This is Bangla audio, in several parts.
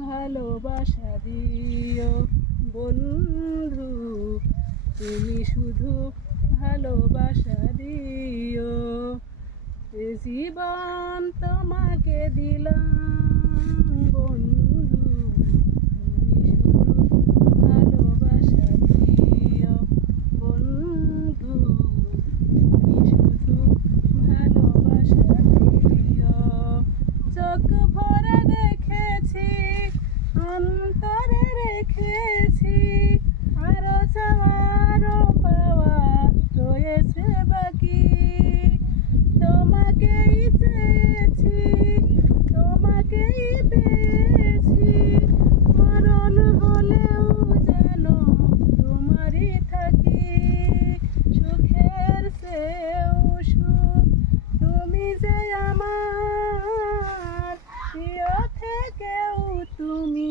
ভালোবাসা দিও। বন্ধু তুমি শুধু ভালোবাসা দিও। জীবন তোমাকে দিলাম বন্ধু তুমি শুধু ভালোবাসা দিও বন্ধু তুমি শুধু ভালোবাসা দিও চোখ ভরে দেখেছি অন্তরে রেখেছি আরও চাওয়ারও পাওয়া রয়েছে বাকি তোমাকেই চেয়েছি তোমাকেই পেয়েছি মরণ হলেও যেন তোমারই থাকি সুখের চেয়েও সুখ তুমি যে আমার প্রিয় থেকেও তুমি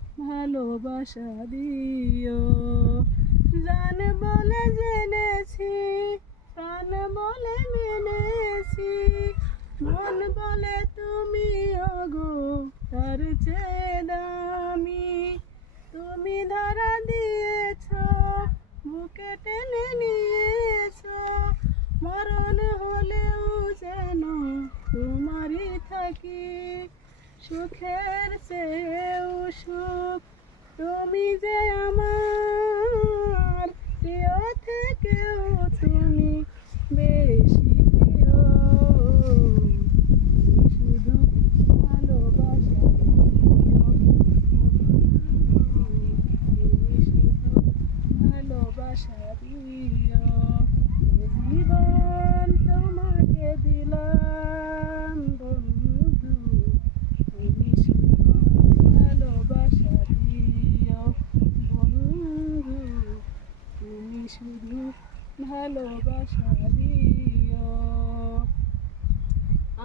ভালোবাসা দিও। জান বলে জেনেছি, প্রাণ বলে মেনেছি। মন বলে তুমি অগো তার চেয়ে দামি। তুমি ধরা দিয়েছ, বুকে টেনে নিয়েছ সুখের চেয়েও সুখ তুমি যে আমার প্রিয় থেকেও তুমি বেশি প্রিয় তুমি শুধু ভালোবাসা দিও। তুমি শুধু ভালোবাসা দিও এ জীবন তোমাকে দিলাম বন্ধু তুমি শুধু ভালোবাসা দিও বন্ধু তুমি শুধু ভালোবাসা দিও।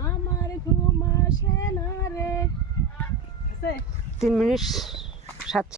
আমার ঘুম আসে না রে। তিন মিনিট সাত